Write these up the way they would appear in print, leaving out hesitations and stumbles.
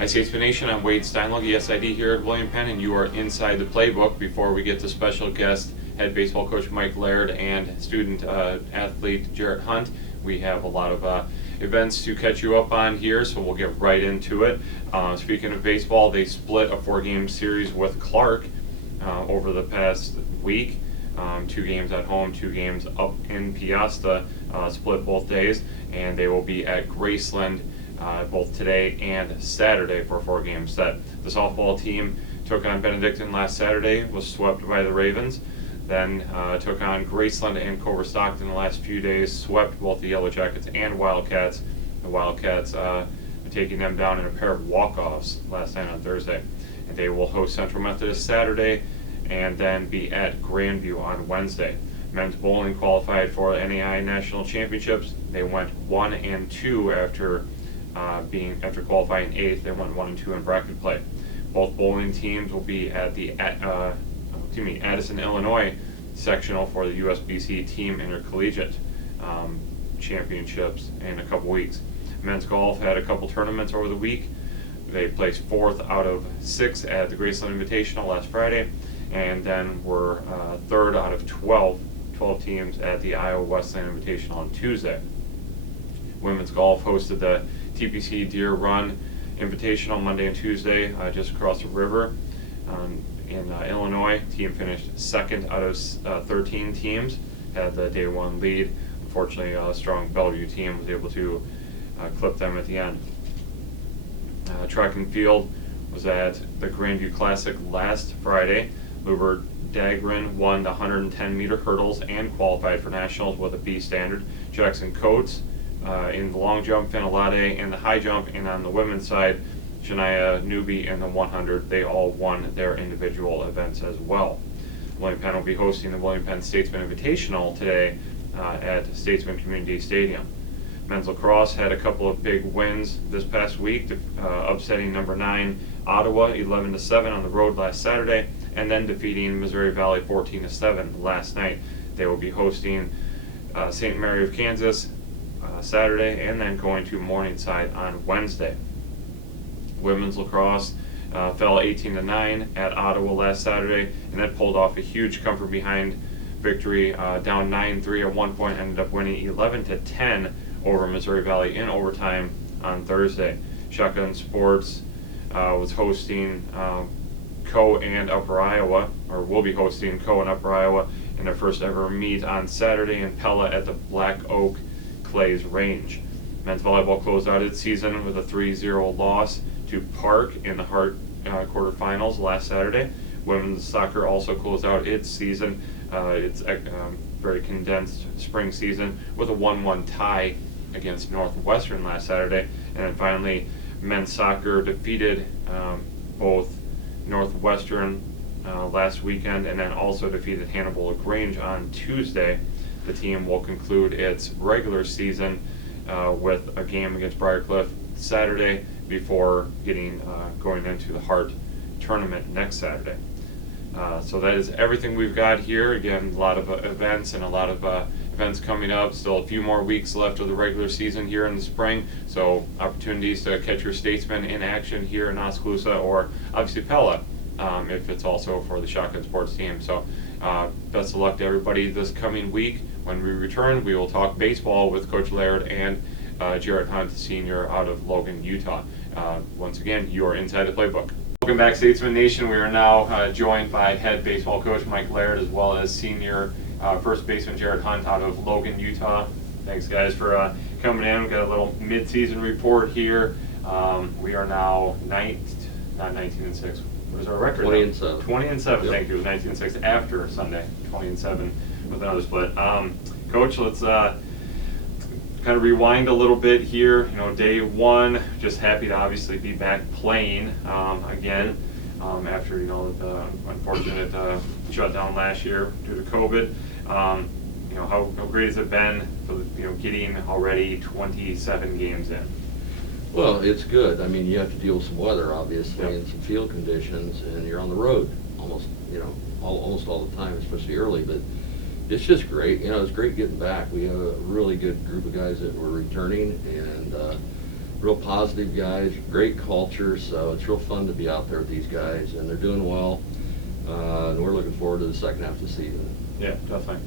Hi Statesman Nation, I'm Wade Steinlug, SID here at William Penn, and you are inside the playbook. Before we get to special guest, head baseball coach Mike Laird and student athlete Jarrett Hunt, we have a lot of events to catch you up on here, so we'll get right into it. Speaking of baseball, they split a 4-game series with Clark over the past week. 2 games at home, 2 games up in Piasta, split both days, and they will be at Graceland both today and Saturday for a 4-game set. The softball team took on Benedictine last Saturday, was swept by the Ravens, then took on Graceland and Cobra Stockton the last few days, swept both the Yellow Jackets and Wildcats. The Wildcats taking them down in a pair of walk-offs last night on Thursday. And they will host Central Methodist Saturday and then be at Grandview on Wednesday. Men's bowling qualified for NAI National Championships. They went 1-2 after qualifying 8th. They went 1-2 in bracket play. Both bowling teams will be at the Addison, Illinois sectional for the USBC Team Intercollegiate Championships in a couple weeks. Men's golf had a couple tournaments over the week. They placed 4th out of 6 at the Graceland Invitational last Friday, and then were 3rd out of 12 teams at the Iowa Westland Invitational on Tuesday. Women's golf hosted the TPC Deer Run Invitational Monday and Tuesday just across the river in Illinois. Team finished 2nd out of 13 teams, had the day 1 lead. Unfortunately, a strong Bellevue team was able to clip them at the end. Track and field was at the Grandview Classic last Friday. Luber Dagrin won the 110-meter hurdles and qualified for nationals with a B standard. Jackson Coates in the long jump, Finalade in the high jump, and on the women's side, Shania Newby in the 100. They all won their individual events as well. William Penn will be hosting the William Penn Statesman Invitational today at Statesman Community Stadium. Men's lacrosse had a couple of big wins this past week, upsetting number 9 Ottawa 11-7 on the road last Saturday, and then defeating Missouri Valley 14-7 last night. They will be hosting St. Mary of Kansas Saturday, and then going to Morningside on Wednesday. Women's lacrosse fell 18-9 at Ottawa last Saturday, and then pulled off a huge come from behind victory, down 9-3 at one point, ended up winning 11-10 over Missouri Valley in overtime on Thursday. Shotgun Sports was hosting Co and Upper Iowa, or will be hosting Co and Upper Iowa in their first ever meet on Saturday in Pella at the Black Oak Clays Range. Men's volleyball closed out its season with a 3-0 loss to Park in the Hart quarterfinals last Saturday. Women's soccer also closed out its season, its very condensed spring season, with a 1-1 tie against Northwestern last Saturday. And then finally, men's soccer defeated both Northwestern last weekend, and then also defeated Hannibal LaGrange on Tuesday. The team will conclude its regular season with a game against Briarcliff Saturday before going into the Hart tournament next Saturday. So that is everything we've got here. Again, a lot of events and a lot of events coming up. Still a few more weeks left of the regular season here in the spring, so opportunities to catch your Statesmen in action here in Oskaloosa, or obviously Pella if it's also for the Shotgun Sports team. So best of luck to everybody this coming week. When we return, we will talk baseball with Coach Laird and Jarrett Hunt, senior out of Logan, Utah. Once again, you are inside the playbook. Welcome back, Statesman Nation. We are now joined by head baseball coach Mike Laird, as well as senior first baseman Jarrett Hunt out of Logan, Utah. Thanks, guys, for coming in. We've got a little mid-season report here. We are now not 19-6. What is our record? 20-7. 20-7. Yep. Thank you. 19-6 after Sunday. 20-7 with another split. Coach, let's kind of rewind a little bit here. Day 1, just happy to obviously be back playing again after the unfortunate shutdown last year due to COVID. How great has it been for getting already 27 games in? Well, it's good. I mean, you have to deal with some weather, obviously, Yep. and some field conditions, and you're on the road almost all the time, especially early. But it's just great. It's great getting back. We have a really good group of guys that were returning, and real positive guys, great culture, so it's real fun to be out there with these guys, and they're doing well, and we're looking forward to the second half of the season. Yeah, definitely.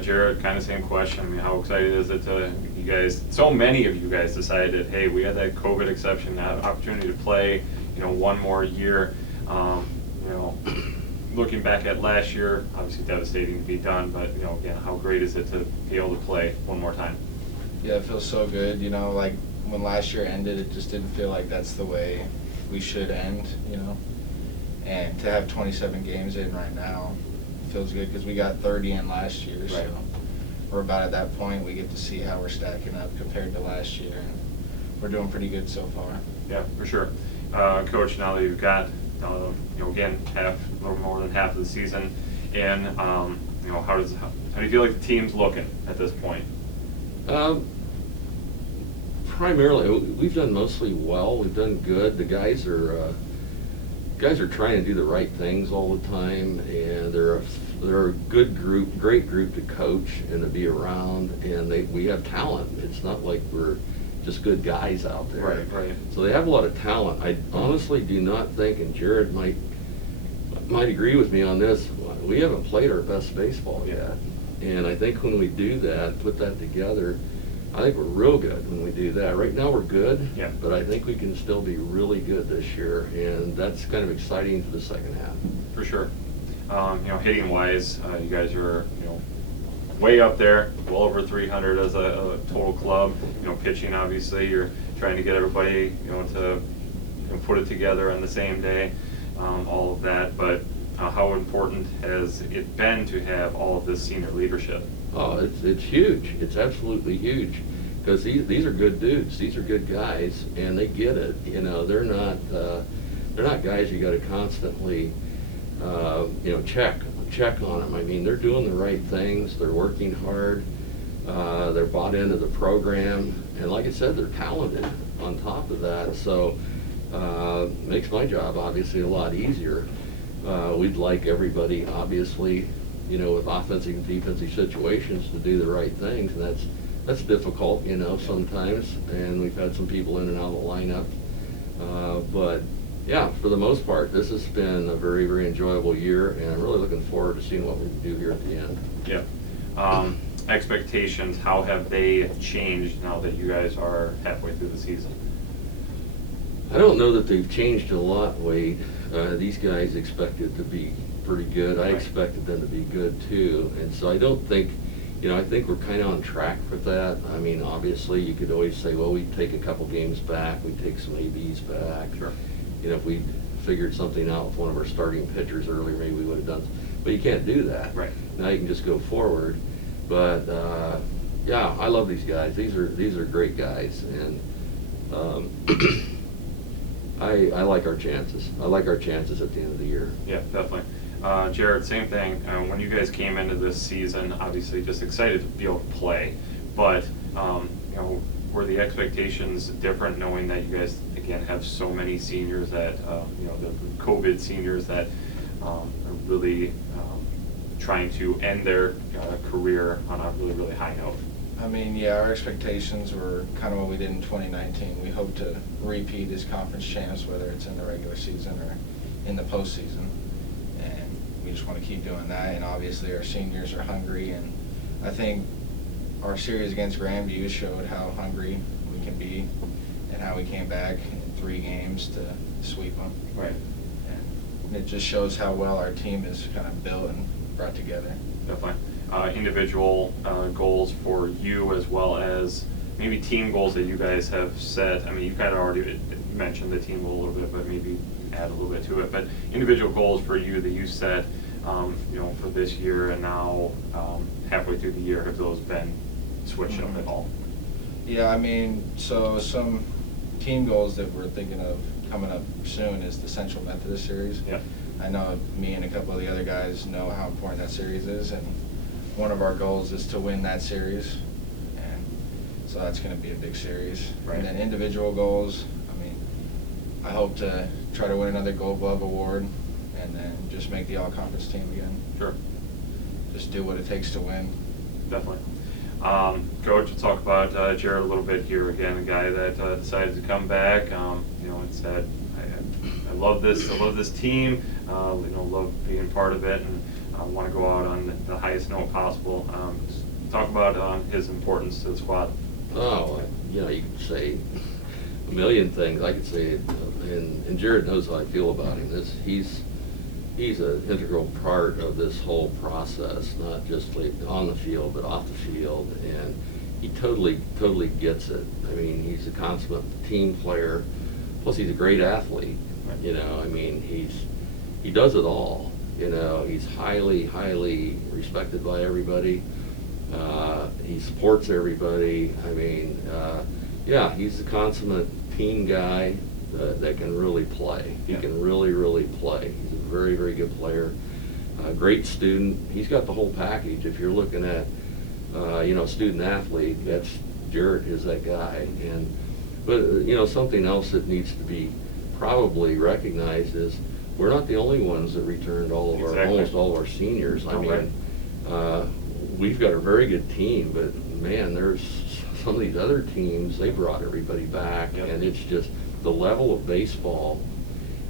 Jared, kind of same question. I mean, how excited is it to you guys? So many of you guys decided, hey, we had that COVID exception, that opportunity to play, one more year. Looking back at last year, obviously devastating to be done, but again, how great is it to be able to play one more time? Yeah, it feels so good. Like when last year ended, it just didn't feel like that's the way we should end. And to have 27 games in right now feels good because we got 30 in last year. Right. So we're about at that point. We get to see how we're stacking up compared to last year, and we're doing pretty good so far. Yeah, for sure. Coach, now that you've got, again, a little more than half of the season in, how do you feel like the team's looking at this point? Primarily, we've done mostly well. We've done good. The guys are trying to do the right things all the time, and they're a good group, great group to coach and to be around. And we have talent. It's not like we're just good guys out there. Right. So they have a lot of talent. I honestly do not think, and Jared might agree with me on this, we haven't played our best baseball yet. And I think when we do that, put that together, I think we're real good when we do that. Right now we're good, Yeah. but I think we can still be really good this year, and that's kind of exciting for the second half. For sure. Hitting wise, you guys are, way up there, well over 300 as a total club. Pitching, obviously, you're trying to get everybody, to put it together on the same day, all of that. But how important has it been to have all of this senior leadership? Oh, it's huge. It's absolutely huge, because these are good dudes. These are good guys, and they get it. They're not guys you got to constantly, check on them. I mean, they're doing the right things. They're working hard. They're bought into the program, and like I said, they're talented on top of that. So makes my job obviously a lot easier. We'd like everybody, obviously, with offensive and defensive situations to do the right things, and that's difficult, sometimes. And we've had some people in and out of the lineup, but yeah, for the most part, this has been a very, very enjoyable year, and I'm really looking forward to seeing what we can do here at the end. Yeah. Expectations, how have they changed now that you guys are halfway through the season? I don't know that they've changed a lot, Wade. These guys expected to be pretty good. I Right. expected them to be good too, and so I don't think, I think we're kind of on track for that. I mean, obviously, you could always say, well, we'd take a couple games back, we'd take some ABs back. Sure. If we figured something out with one of our starting pitchers earlier, maybe we would have done. But you can't do that. Right. Now you can just go forward. But yeah, I love these guys. These are great guys, and I like our chances. I like our chances at the end of the year. Yeah, definitely. Jared, same thing. When you guys came into this season, obviously just excited to be able to play, but were the expectations different, knowing that you guys again have so many seniors that the COVID seniors that are really trying to end their career on a really, really high note? I mean, yeah, our expectations were kind of what we did in 2019. We hope to repeat as conference champs, whether it's in the regular season or in the postseason. And we just want to keep doing that. And obviously our seniors are hungry. And I think our series against Grandview showed how hungry we can be and how we came back in 3 games to sweep them. Right. And it just shows how well our team is kind of built and brought together. Definitely. Individual goals for you, as well as maybe team goals that you guys have set. I mean, you kind of already mentioned the team goal a little bit, but maybe add a little bit to it. But individual goals for you that you set, for this year and now halfway through the year, have those been switched up at all? Yeah, I mean, so some team goals that we're thinking of coming up soon is the Central Methodist Series. Yeah. I know me and a couple of the other guys know how important that series is, and one of our goals is to win that series, and so that's going to be a big series. Right. And then individual goals, I mean, I hope to try to win another Gold Glove award and then just make the all-conference team again. Sure. Just do what it takes to win. Definitely. Coach, we'll talk about Jared a little bit here again, a guy that decided to come back. And said, I love this. I love this team. Love being part of it, and want to go out on the highest note possible. Just talk about his importance to the squad. Oh, you could say a million things. I could say, and Jared knows how I feel about him. He's an integral part of this whole process, not just like on the field, but off the field, and he totally gets it. I mean, he's a consummate team player, plus he's a great athlete. He does it all. He's highly respected by everybody. He supports everybody. He's a consummate team guy that can really play. He can really play. He's a very good player. Great student. He's got the whole package. If you're looking at, student athlete, that's Jared is that guy. But something else that needs to be probably recognized is we're not the only ones that returned almost all of our seniors. We've got a very good team, but man, there's some of these other teams, they brought everybody back, and it's just the level of baseball,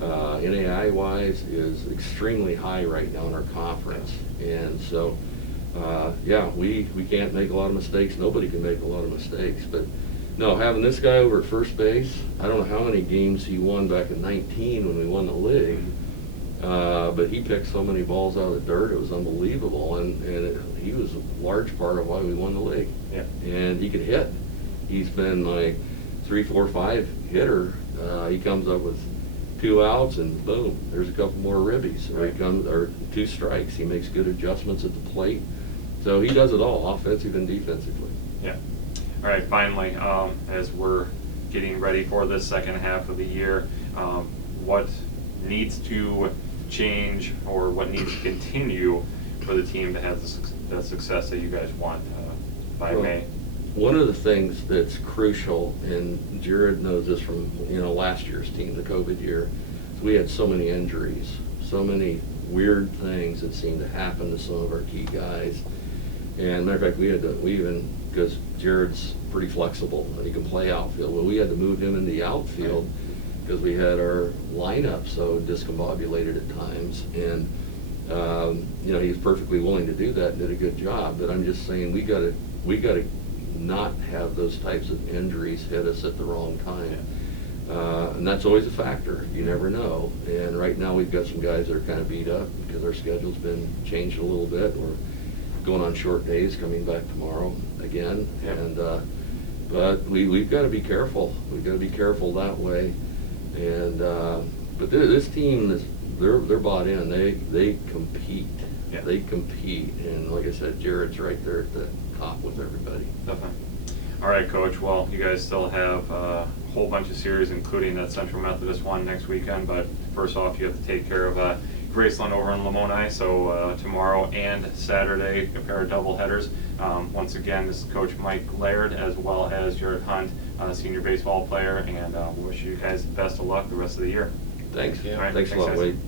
NAI-wise, is extremely high right now in our conference. And so, we can't make a lot of mistakes. Nobody can make a lot of mistakes. But no, having this guy over at first base, I don't know how many games he won back in 19 when we won the league. But he picked so many balls out of the dirt, it was unbelievable, and he was a large part of why we won the league. Yeah. And he could hit. He's been my 3, 4, 5 hitter. He comes up with 2 outs, and boom, there's a couple more ribbies, or 2 strikes. He makes good adjustments at the plate. So he does it all, offensive and defensively. Yeah. All right, finally, as we're getting ready for this second half of the year, what needs to change or what needs to continue for the team to have the success that you guys want by May? One of the things that's crucial, and Jared knows this from last year's team, the COVID year, is we had so many injuries, so many weird things that seemed to happen to some of our key guys. And matter of fact, because Jared's pretty flexible and he can play outfield, we had to move him into the outfield because we had our lineup so discombobulated at times. And he was perfectly willing to do that and did a good job. But I'm just saying we got to not have those types of injuries hit us at the wrong time. And that's always a factor. You never know. And right now we've got some guys that are kind of beat up because our schedule's been changed a little bit. We're going on short days, coming back tomorrow again. Yep. And but we've got to be careful. We've got to be careful that way. And but this team they're bought in. They compete. Yeah. They compete. And like I said, Jared's right there at the top with everybody. Definitely. All right, Coach. Well, you guys still have a whole bunch of series, including that Central Methodist one next weekend. But first off, you have to take care of Graceland over in Lamoni. So tomorrow and Saturday, a pair of double headers. Once again, this is Coach Mike Laird as well as Jared Hunt, senior baseball player, and we wish you guys the best of luck the rest of the year. Thanks. Yeah. All right, Thanks a lot, guys. Wade.